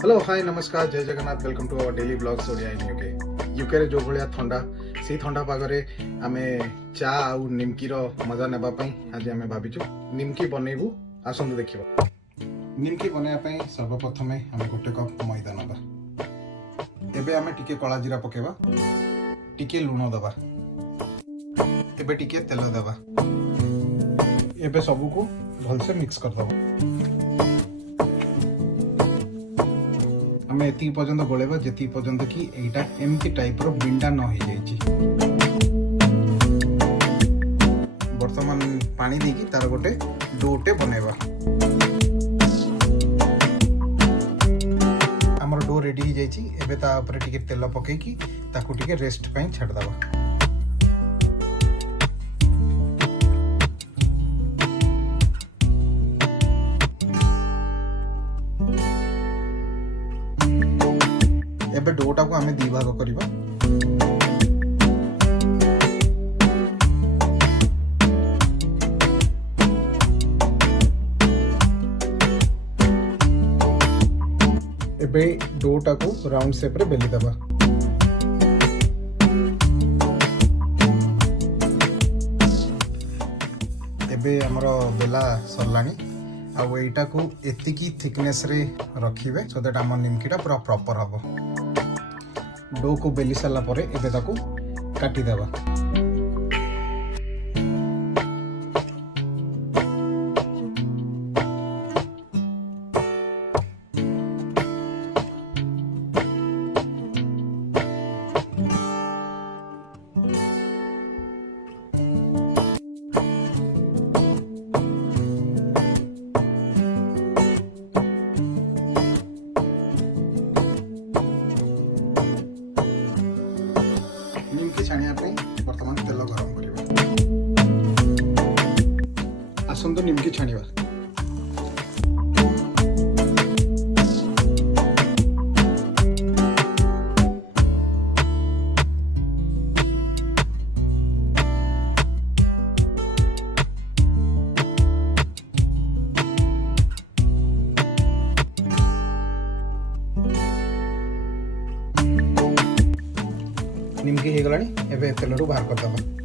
Hello hi नमस्कार जय Jagannath welcome to our daily blogs Odia in UK UK रे जो भलिया ठंडा से ठंडा पागरे आमे चा आउ निमकी रो मजा नेबा पई आज आमे भाबिचु निमकी बनेबू आसंतु देखिबो। निमकी बनाया पई सर्वप्रथमे आमे गोटे कप मैदा नबा। एबे आमे टिके कला जीरा पकेबा, टिके लूण दबा, एबे टिके तेल दबा। एबे सबु को भलसे मिक्स कर दबा। आम एति पर्यंत गोलेबा जेति पर्यंत कि एटा एमती टाइप रो बिंडा न हो जाइछि। वर्तमान पानी देकी तार गोटे डोटे बनेबा। हमर डो रेडी हो जाइछि। एबे ता ऊपर टिके तेल पके कि ताकू टिके रेस्ट पई छाड़ दबा। एबे डोटा को आमे दी भाग करिबा। एबे डोटा को राउंड शेप रे बेली दबा। एबे हमरो बेला सरलानी आ एटा को एतिकी थिकनेस रे रखिबे सो दैट हमर निमकीटा पूरा प्रॉपर हबो। डो को बेली सारा पर एबे ताको काटी देबा। निमकी छाणिया पे वर्तमान तेल गरम करिबा। आसंतो निमकी छाणिबा। निमकी हो गलानी एबे तेलरू बाहर कर दबा।